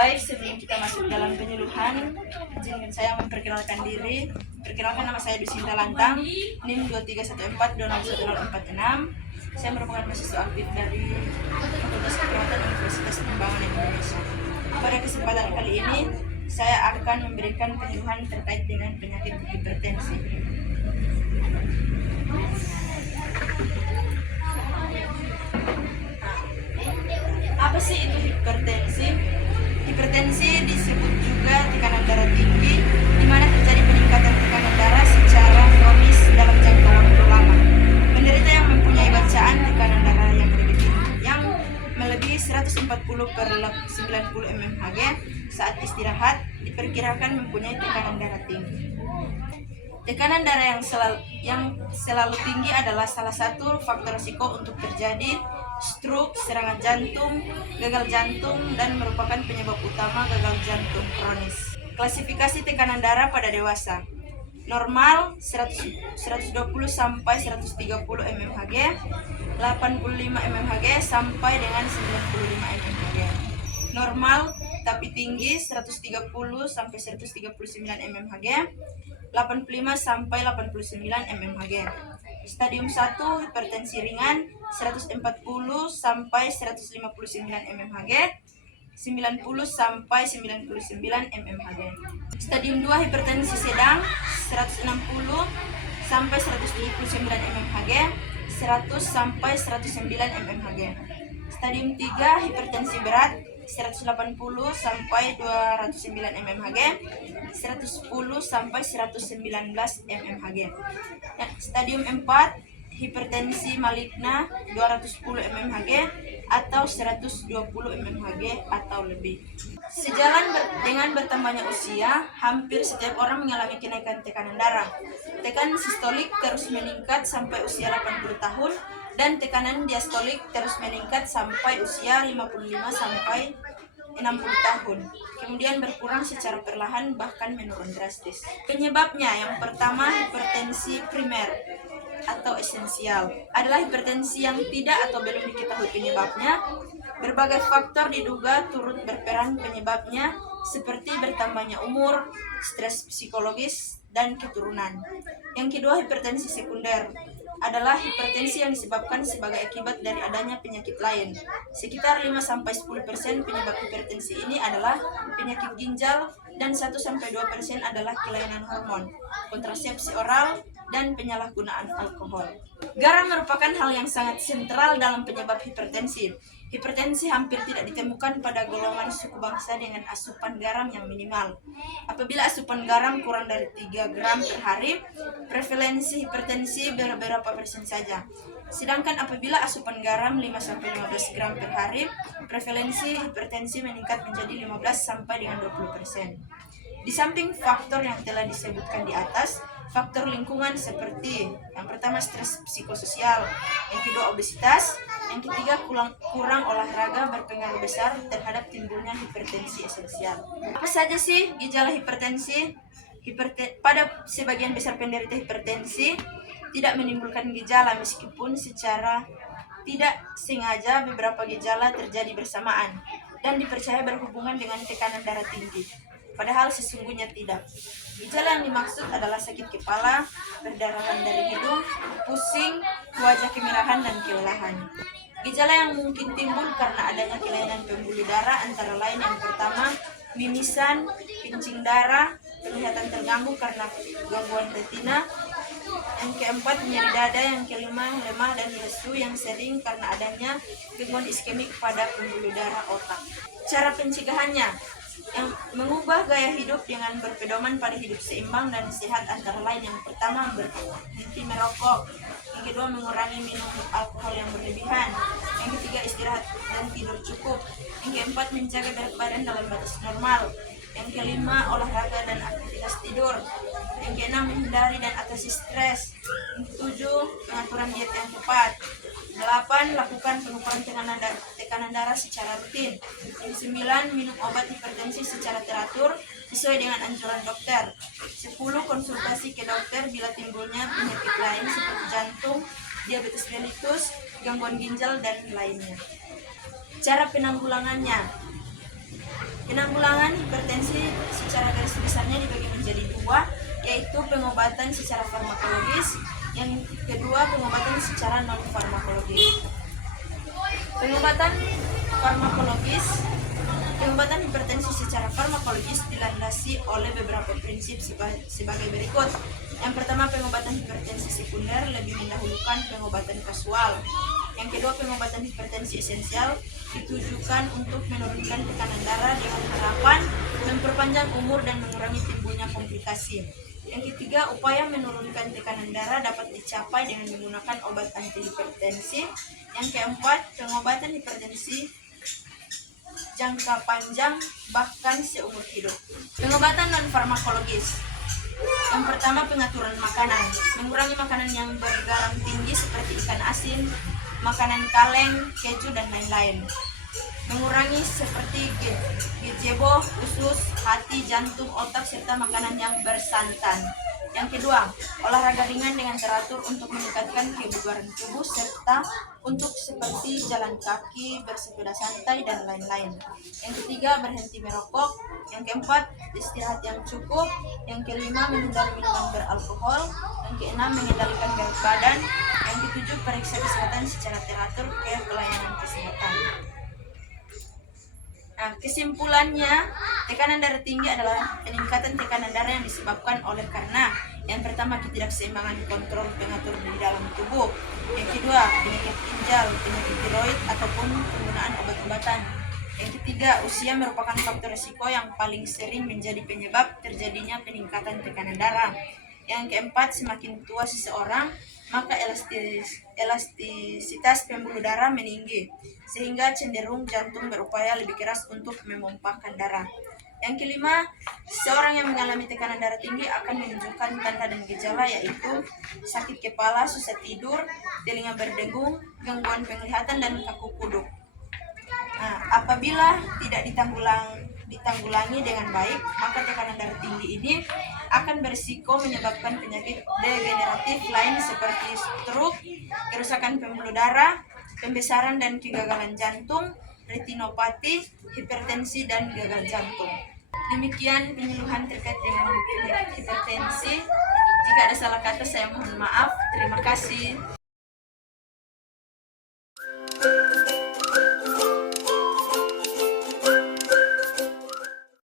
Baik, sebelum kita masuk dalam penyuluhan, izinkan saya memperkenalkan diri. Perkenalkan, nama saya Dusinta Lantang, NIM 231420146. Saya merupakan mahasiswa aktif dari Fakultas Kesehatan Universitas Kembangan Indonesia. Pada kesempatan kali ini, saya akan memberikan penyuluhan terkait dengan penyakit hipertensi. Apa sih itu hipertensi? Hipertensi disebut juga tekanan darah tinggi, di mana terjadi peningkatan tekanan darah secara kronis dalam jangka waktu lama. Penderita yang mempunyai bacaan tekanan darah yang lebih tinggi, yang melebihi 140/90 mmHg saat istirahat, diperkirakan mempunyai tekanan darah tinggi. Tekanan darah yang selalu tinggi adalah salah satu faktor risiko untuk terjadi stroke, serangan jantung, gagal jantung, dan merupakan penyebab utama gagal jantung kronis. Klasifikasi tekanan darah pada dewasa. Normal 120 sampai 130 mmHg, 85 mmHg sampai dengan 95 mmHg. Normal tapi tinggi 130 sampai 139 mmHg, 85 sampai 89 mmHg. Stadium 1 hipertensi ringan 140 sampai 159 mmHg, 90 sampai 99 mmHg. Stadium 2 hipertensi sedang 160 sampai 179 mmHg, 100 sampai 109 mmHg. Stadium 3 hipertensi berat 180 sampai 209 mmHg, 110 sampai 119 mmHg. Stadium 4 hipertensi maligna 210 mmHg atau 120 mmHg atau lebih. Sejalan dengan bertambahnya usia, hampir setiap orang mengalami kenaikan tekanan darah. Tekanan sistolik terus meningkat sampai usia 80 tahun dan tekanan diastolik terus meningkat sampai usia 55 sampai 60 tahun. Kemudian berkurang secara perlahan bahkan menurun drastis. Penyebabnya yang pertama hipertensi primer atau esensial adalah hipertensi yang tidak atau belum diketahui penyebabnya. Berbagai faktor diduga turut berperan penyebabnya seperti bertambahnya umur, stres psikologis, dan keturunan. Yang kedua hipertensi sekunder adalah hipertensi yang disebabkan sebagai akibat dari adanya penyakit lain. Sekitar 5-10% penyebab hipertensi ini adalah penyakit ginjal dan 1-2% adalah kelainan hormon, kontrasepsi oral, dan penyalahgunaan alkohol. Garam merupakan hal yang sangat sentral dalam penyebab hipertensi. Hipertensi hampir tidak ditemukan pada golongan suku bangsa dengan asupan garam yang minimal. Apabila asupan garam kurang dari 3 gram per hari, prevalensi hipertensi berapa persen saja. Sedangkan apabila asupan garam 5-15 gram per hari, prevalensi hipertensi meningkat menjadi 15-20%. Di samping faktor yang telah disebutkan di atas, faktor lingkungan seperti yang pertama stres psikososial, yang kedua obesitas, yang ketiga kurang olahraga berpengaruh besar terhadap timbulnya hipertensi esensial. Apa saja sih gejala hipertensi? Pada sebagian besar penderita hipertensi tidak menimbulkan gejala meskipun secara tidak sengaja beberapa gejala terjadi bersamaan dan dipercaya berhubungan dengan tekanan darah tinggi. Padahal sesungguhnya tidak. Gejala yang dimaksud adalah sakit kepala, perdarahan dari hidung, pusing, wajah kemerahan, dan kelelahan. Gejala yang mungkin timbul karena adanya kelainan pembuluh darah antara lain yang pertama, mimisan, kencing darah, penglihatan terganggu karena gangguan retina, yang keempat nyeri dada, yang kelima lemah dan lesu yang sering karena adanya gangguan iskemik pada pembuluh darah otak. Cara pencegahannya yang mengubah gaya hidup dengan berpedoman pada hidup seimbang dan sehat antara lain yang pertama berhenti merokok, yang kedua mengurangi minum alkohol yang berlebihan, yang ketiga istirahat dan tidur cukup, yang keempat menjaga berat badan dalam batas normal, yang kelima olahraga dan aktivitas tidur, yang keenam menghindari dan atasi stres, yang ketujuh pengaturan diet yang tepat, 8 lakukan pengukuran tekanan darah secara rutin, yang 9 minum obat hipertensi secara teratur sesuai dengan anjuran dokter, 10 konsultasi ke dokter bila timbulnya penyakit lain seperti jantung, diabetes mellitus, gangguan ginjal dan lainnya. Cara penanggulangannya. Penanggulangan hipertensi secara garis besarnya dibagi menjadi dua, yaitu pengobatan secara farmakologis, yang kedua pengobatan secara non farmakologis. Pengobatan farmakologis, pengobatan hipertensi secara farmakologis dilandasi oleh beberapa prinsip sebagai berikut. Yang pertama, pengobatan hipertensi sekunder lebih mendahulukan pengobatan kasual. Yang kedua, pengobatan hipertensi esensial ditujukan untuk menurunkan tekanan darah dengan harapan memperpanjang umur dan mengurangi timbulnya komplikasi. Yang ketiga, upaya menurunkan tekanan darah dapat dicapai dengan menggunakan obat antihipertensi. Yang keempat, pengobatan hipertensi jangka panjang bahkan seumur hidup. Pengobatan non farmakologis. Yang pertama, pengaturan makanan. Mengurangi makanan yang bergaram tinggi seperti ikan asin, makanan kaleng, keju, dan lain-lain. Mengurangi seperti gazebo, usus, hati, jantung, otak, serta makanan yang bersantan. Yang kedua, olahraga ringan dengan teratur untuk meningkatkan kebugaran tubuh serta untuk seperti jalan kaki, bersepeda santai, dan lain-lain. Yang ketiga, berhenti merokok. Yang keempat, istirahat yang cukup. Yang kelima, menghindari minuman beralkohol. Yang keenam, mengendalikan berat badan. Yang ketujuh, periksa kesehatan secara teratur ke pelayanan kesehatan. Nah, kesimpulannya, tekanan darah tinggi adalah peningkatan tekanan darah yang disebabkan oleh karena yang pertama, ketidakseimbangan kontrol pengatur di dalam tubuh. Yang kedua, penyakit ginjal, penyakit tiroid, ataupun penggunaan obat-obatan. Yang ketiga, usia merupakan faktor risiko yang paling sering menjadi penyebab terjadinya peningkatan tekanan darah. Yang keempat, semakin tua seseorang, maka elastisitas pembuluh darah meninggi, sehingga cenderung jantung berupaya lebih keras untuk memompahkan darah. Yang kelima, seorang yang mengalami tekanan darah tinggi akan menunjukkan tanda dan gejala yaitu sakit kepala, susah tidur, telinga berdengung, gangguan penglihatan, dan kaku kuduk. Nah, apabila tidak ditanggulangi dengan baik, maka tekanan darah tinggi ini akan berisiko menyebabkan penyakit degeneratif lain seperti stroke, kerusakan pembuluh darah, pembesaran dan kegagalan jantung, retinopati, hipertensi, dan gagal jantung. Demikian penyuluhan terkait dengan hipertensi. Jika ada salah kata, saya mohon maaf. Terima kasih.